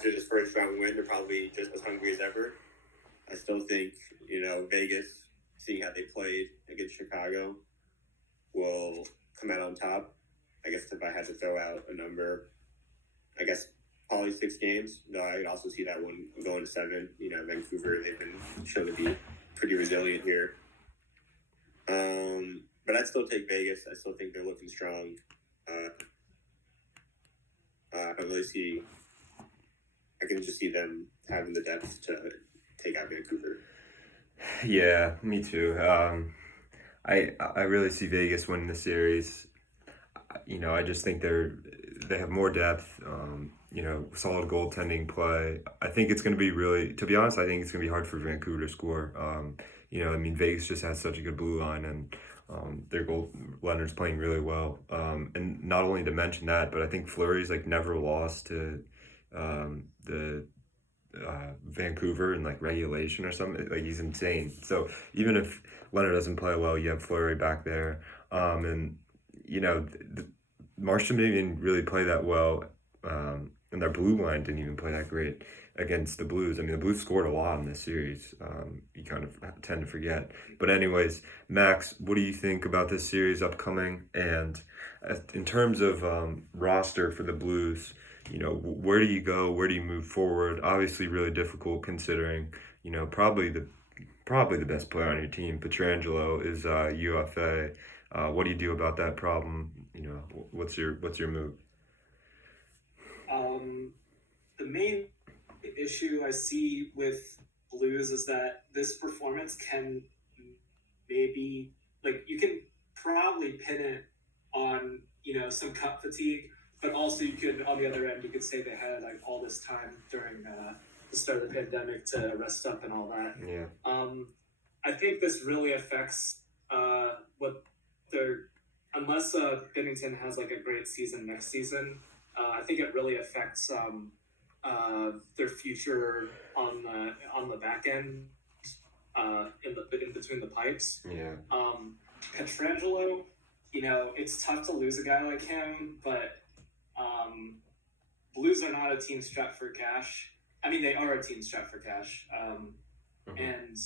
after this first round win, they're probably just as hungry as ever. I still think, Vegas, seeing how they played against Chicago, will come out on top. I guess if I had to throw out a number, I guess probably 6 games. Though I could also see that one going to 7. Vancouver, they've been shown to be pretty resilient here. But I'd still take Vegas. I still think they're looking strong. I can just see them having the depth to take out Vancouver. Yeah, me too. I really see Vegas winning the series. I just think they have more depth. Solid goaltending play. I think it's going to be really, to be honest, I think it's going to be hard for Vancouver to score. Vegas just has such a good blue line, and their goaltender's playing really well. And not only to mention that, but I think Fleury's never lost to the Vancouver in regulation or something. He's insane. So even if Leonard doesn't play well, you have Fleury back there. Marchand didn't even really play that well. And their blue line didn't even play that great against the Blues. The Blues scored a lot in this series. You kind of tend to forget. But anyways, Max, what do you think about this series upcoming? And in terms of roster for the Blues, where do you go? Where do you move forward? Obviously, really difficult considering, probably the best player on your team, Pietrangelo, is UFA. What do you do about that problem? What's your move? The main issue I see with Blues is that this performance can maybe, you can probably pin it on, some cup fatigue, but also you could, on the other end, you could say they had all this time during the start of the pandemic to rest up and all that. Yeah. I think this really affects what they're, unless Binnington has a great season next season. I think it really affects their future on the back end, in between the pipes. Yeah. Pietrangelo, it's tough to lose a guy like him, but Blues are not a team strapped for cash. They are a team strapped for cash, and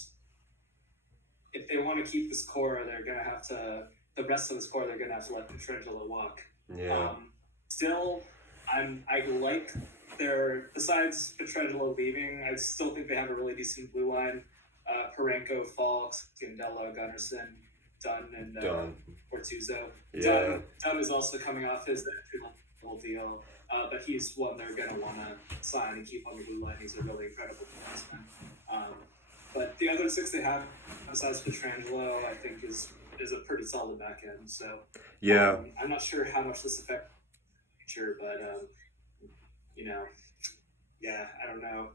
if they want to keep this core, they're gonna have to. The rest of this core, they're gonna have to let Pietrangelo walk. Yeah. Still, I like their, besides Pietrangelo leaving, I still think they have a really decent blue line. Parenko, Falks, Gandela, Gunnarsson, Dunn, and Bortuzzo. Yeah. Dunn is also coming off his entry-level deal, but he's one they're going to want to sign and keep on the blue line. He's a really incredible defenseman. But the other 6 they have, besides Pietrangelo, I think is a pretty solid back end. So yeah, I'm not sure how much this affects the future, but I don't know.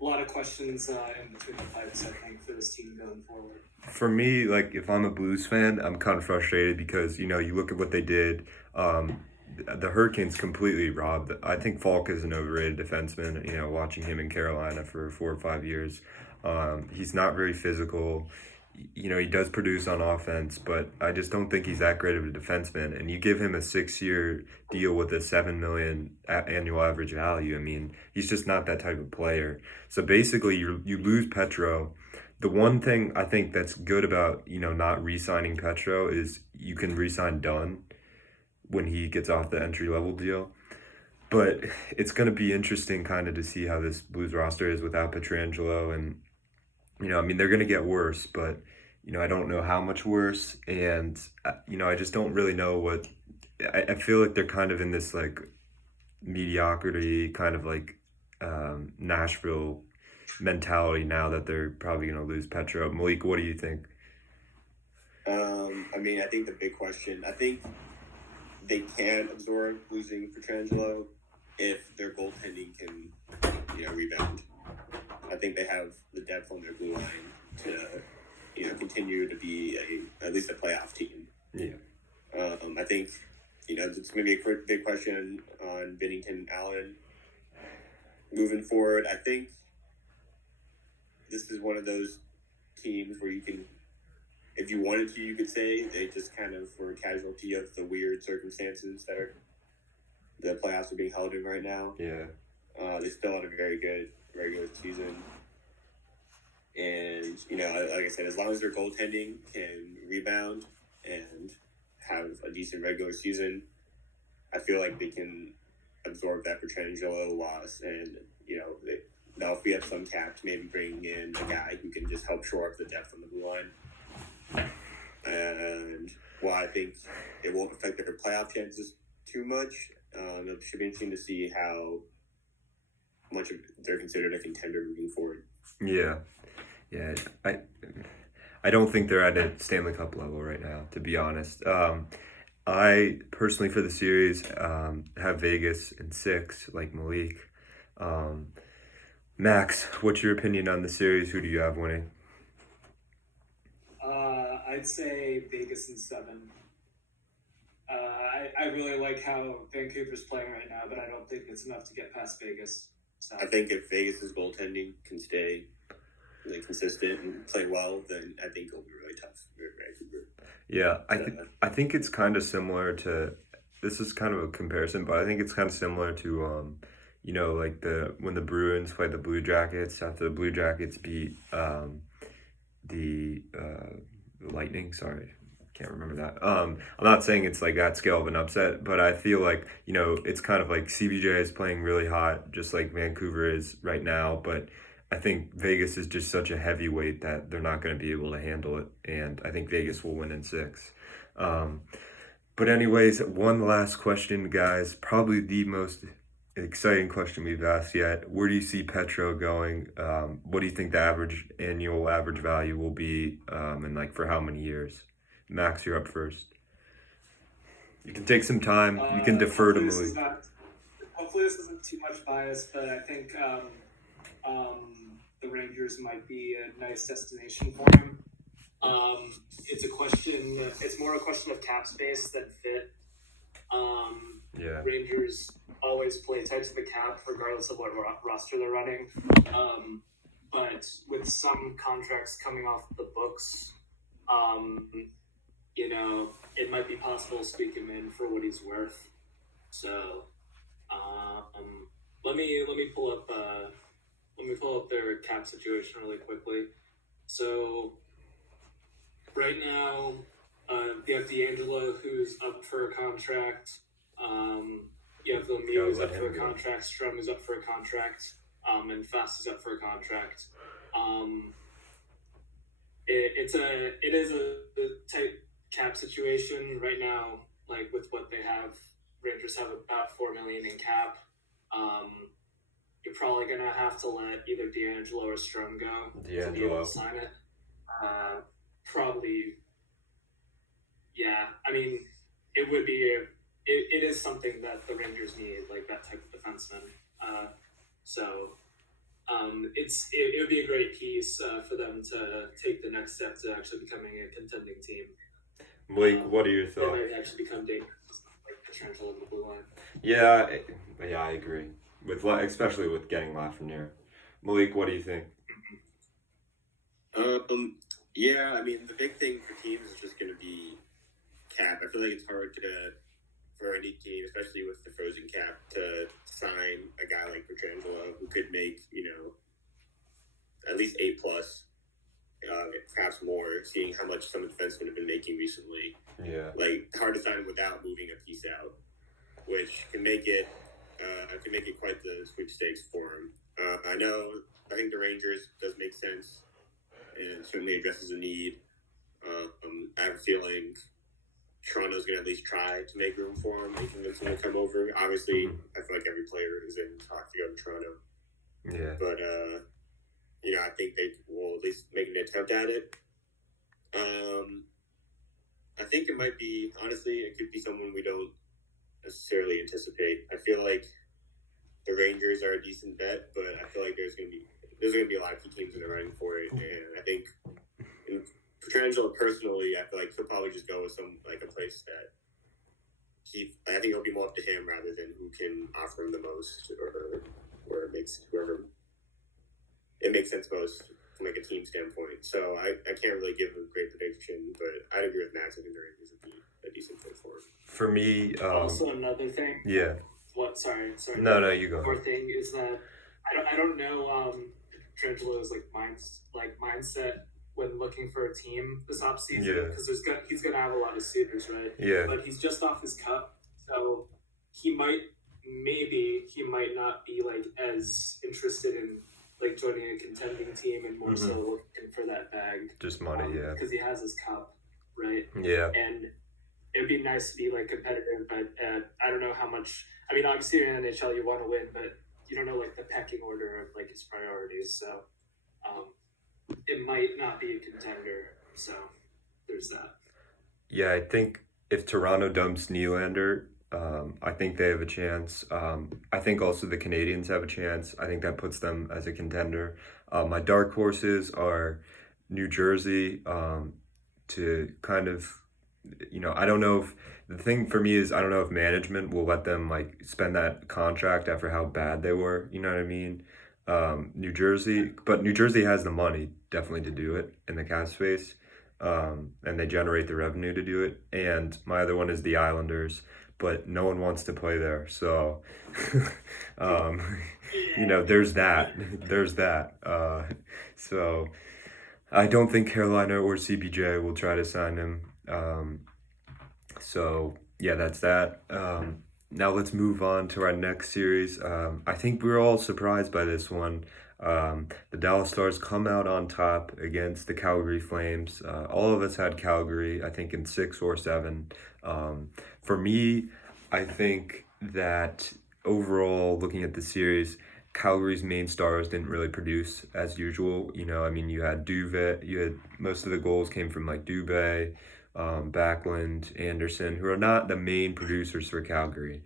A lot of questions in between the pipes, I think, for this team going forward. For me, if I'm a Blues fan, I'm kind of frustrated because, you look at what they did. The Hurricanes completely robbed. I think Falk is an overrated defenseman, watching him in Carolina for 4 or 5 years. He's not very physical. He does produce on offense, but I just don't think he's that great of a defenseman. And you give him a 6-year deal with a $7 million annual average value. He's just not that type of player. So basically, you lose Petro. The one thing I think that's good about not re-signing Petro is you can re-sign Dunn when he gets off the entry level deal. But it's going to be interesting kind of to see how this Blues roster is without Pietrangelo. And they're going to get worse, but, I don't know how much worse. And, I just don't really know what, I feel like they're kind of in this, mediocrity, kind of Nashville mentality now that they're probably going to lose Petro. Malik, what do you think? I think the big question, I think they can absorb losing Pietrangelo if their goaltending can, rebound. I think they have the depth on their blue line to, continue to be at least a playoff team. Yeah. I think, it's going to be a big question on Binnington and Allen moving forward. I think this is one of those teams where you can, if you wanted to, you could say they just kind of were a casualty of the weird circumstances that the playoffs are being held in right now. Yeah. They still had a very good regular season. And, like I said, as long as their goaltending can rebound and have a decent regular season, I feel like they can absorb that Petrangelo loss. And, now if we have some cap to maybe bring in a guy who can just help shore up the depth on the blue line. And while I think it won't affect their playoff chances too much, it should be interesting to see how much of they're considered a contender moving forward. Yeah. I don't think they're at a Stanley Cup level right now, to be honest. I personally, for the series, have Vegas in 6, like Malik. Max, what's your opinion on the series? Who do you have winning? I'd say Vegas in 7. I really like how Vancouver's playing right now, but I don't think it's enough to get past Vegas. So. I think if Vegas's goaltending can stay consistent and play well, then I think it'll be really tough for Vancouver. Yeah, I think it's kind of similar to. This is kind of a comparison, but I think it's kind of similar to like when the Bruins played the Blue Jackets after the Blue Jackets beat the Lightning. Sorry, can't remember that. I'm not saying it's like that scale of an upset, but I feel like it's kind of like CBJ is playing really hot, just like Vancouver is right now. But I think Vegas is just such a heavyweight that they're not going to be able to handle it, and I think Vegas will win in 6. But anyways, one last question, guys. Probably the most exciting question we've asked yet. Where do you see Petro going? What do you think the annual average value will be, and for how many years? Max, you're up first. You can take some time. You can defer to Malik. Hopefully this isn't too much bias, but I think the Rangers might be a nice destination for him. It's more a question of cap space than fit. Yeah. Rangers always play tight to the cap regardless of what roster they're running. But with some contracts coming off the books, it might be possible to squeak him in for what he's worth. So, let me pull up their cap situation really quickly. So, right now, you have D'Angelo, who's up for a contract. You have Lemieux, who's up for a contract. Strom is up for a contract. And Fast is up for a contract. It is a tight cap situation right now. Like with what they have, Rangers have about $4 million in cap. You're probably gonna have to let either D'Angelo or Strom go to be able to sign it. Probably, yeah. I mean, it would be it is something that the Rangers need, like that type of defenseman. It would be a great piece for them to take the next step to actually becoming a contending team. Malik, what are your thoughts? They might actually become dangerous, like Petrangelo in the blue line. Yeah, I agree. Especially with getting Lafreniere. Malik, what do you think? Yeah, I mean, the big thing for teams is just going to be cap. I feel like it's hard for any team, especially with the frozen cap, to sign a guy like Petrangelo who could make, at least 8+, perhaps more, seeing how much some defensemen have been making recently. Yeah. Hard to sign him without moving a piece out, which can make it quite the sweepstakes for him. I think the Rangers does make sense and certainly addresses a need. I have a feeling Toronto's going to at least try to make room for him and convince him to come over. Obviously, I feel like every player is in talk to go to Toronto. Yeah. But, I think they will at least make an attempt at it. I think it might be, honestly, it could be someone we don't necessarily anticipate. I feel like the Rangers are a decent bet, but I feel like there's going to be a lot of key teams in the running for it. And I think Petrangelo personally, I feel like he'll probably just go with a place that I think it'll be more up to him rather than who can offer him the most or it makes sense most from a team standpoint. So I can't really give a great prediction, but I'd agree with Max. I think the Rangers would be a decent fit for him. For me, Also, another thing. Yeah. what? Sorry. No, you go. More thing is that I don't know Petrangelo mindset when looking for a team this offseason Yeah. because he's gonna have a lot of suitors, right? Yeah. But he's just off his cup, so he might not be like as interested in like joining a contending team and more so looking for that bag. Just money, yeah. Because he has his cup, right? Yeah. And it'd be nice to be like competitive, but I don't know how much. I mean, obviously you're in the NHL, you want to win, but you don't know like the pecking order of like his priorities. So it might not be a contender. So there's that. Yeah, I think if Toronto dumps Nylander, I think they have a chance. I think also the Canadians have a chance. I think that puts them as a contender. My dark horses are New Jersey to kind of, I don't know if the thing for me is I don't know if management will let them like spend that contract after how bad they were. You know what I mean? New Jersey has the money definitely to do it in the cap space, and they generate the revenue to do it. And my other one is the Islanders, but no one wants to play there, so there's that. So I don't think Carolina or CBJ will try to sign him. So yeah, that's that. Now let's move on to our next series. I think we're all surprised by this one. The Dallas Stars come out on top against the Calgary Flames. All of us had Calgary, I think, in 6 or 7. For me, I think that overall, looking at the series, Calgary's main stars didn't really produce as usual. You had Dubé. Most of the goals came from like Dubé, Backlund, Anderson, who are not the main producers for Calgary.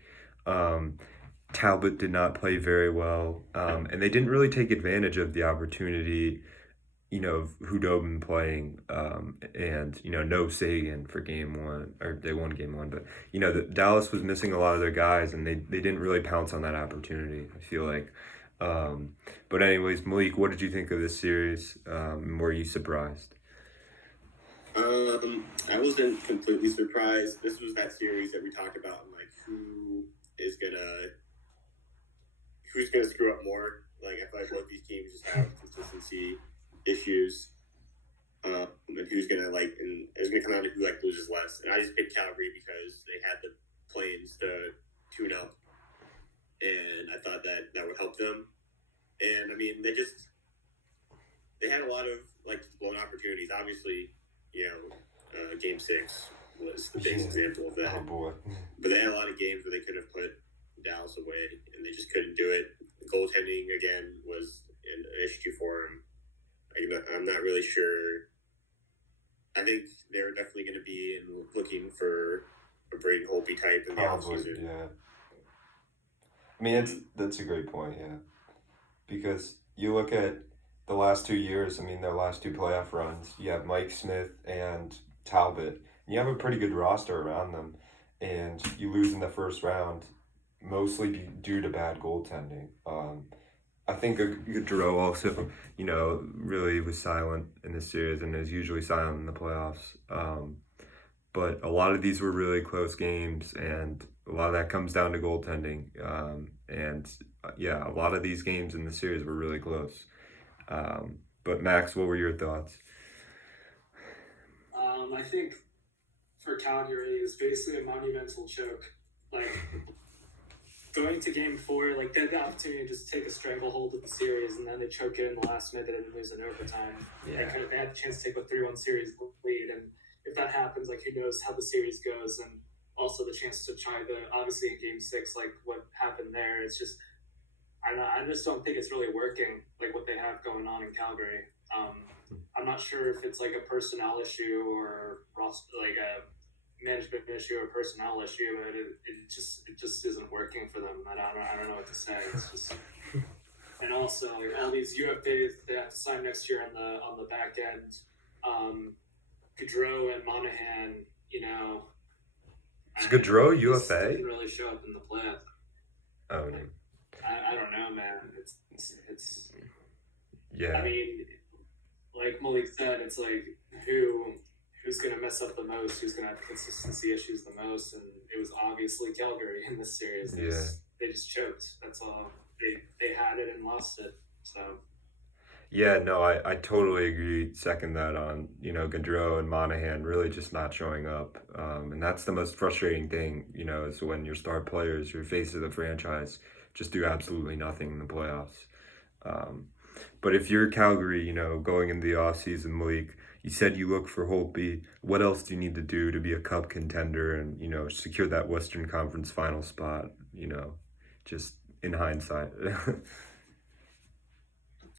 Talbot did not play very well, and they didn't really take advantage of the opportunity, of Hudobin playing, and, no Sagan for game 1, or they won game 1, but, Dallas was missing a lot of their guys, and they didn't really pounce on that opportunity, I feel like. But anyways, Malik, what did you think of this series? Were you surprised? I wasn't completely surprised. This was that series that we talked about, like who's gonna screw up more. Like I feel like both these teams just have consistency issues, and who's gonna and it's gonna come down to who loses less. And I just picked Calgary because they had the planes to tune up, and I thought that would help them. And I mean, they had a lot of blown opportunities. Obviously, Game 6 was the biggest example of that. Oh boy! But they had a lot of games where they could have put Dallas away, and they just couldn't do it. Goaltending again was an issue for them. I'm not really sure. I think they're definitely going to be looking for a Braden Holtby type in the offseason. Yeah. I mean, that's a great point, yeah. Because you look at the last 2 years, their last 2 playoff runs, you have Mike Smith and Talbot, and you have a pretty good roster around them, and you lose in the first round, mostly due to bad goaltending. I think Gaudreau also, really was silent in this series and is usually silent in the playoffs. But a lot of these were really close games, and a lot of that comes down to goaltending. A lot of these games in the series were really close. But Max, what were your thoughts? I think for Calgary, it was basically a monumental choke. Going to game 4, they had the opportunity to just take a stranglehold of the series, and then they choke it in the last minute and lose in overtime. Yeah. They had the chance to take a 3-1 series lead, and if that happens, who knows how the series goes, and also the chance to try obviously in game 6, what happened there. It's just, I just don't think it's really working, what they have going on in Calgary. I'm not sure if it's a personnel issue or a management issue or personnel issue, but it just isn't working for them. I don't know what to say. It's just, and also all these UFAs they have to sign next year on the back end. Gaudreau and Monahan, Is Gaudreau UFA? Didn't really show up in the playoffs. Oh no. I don't know, man. It's yeah. I mean, like Malik said, it's who's going to mess up the most, who's going to have consistency issues the most, and it was obviously Calgary in this series. they just choked. That's all. They had it and lost it. So Yeah, no, I totally agree. Second that on, Gaudreau and Monahan really just not showing up. And that's the most frustrating thing, is when your star players, your face of the franchise, just do absolutely nothing in the playoffs. Um, but if you're Calgary, going into the offseason, Malik, you said you look for Holtby. What else do you need to do to be a cup contender and, secure that Western Conference final spot, just in hindsight?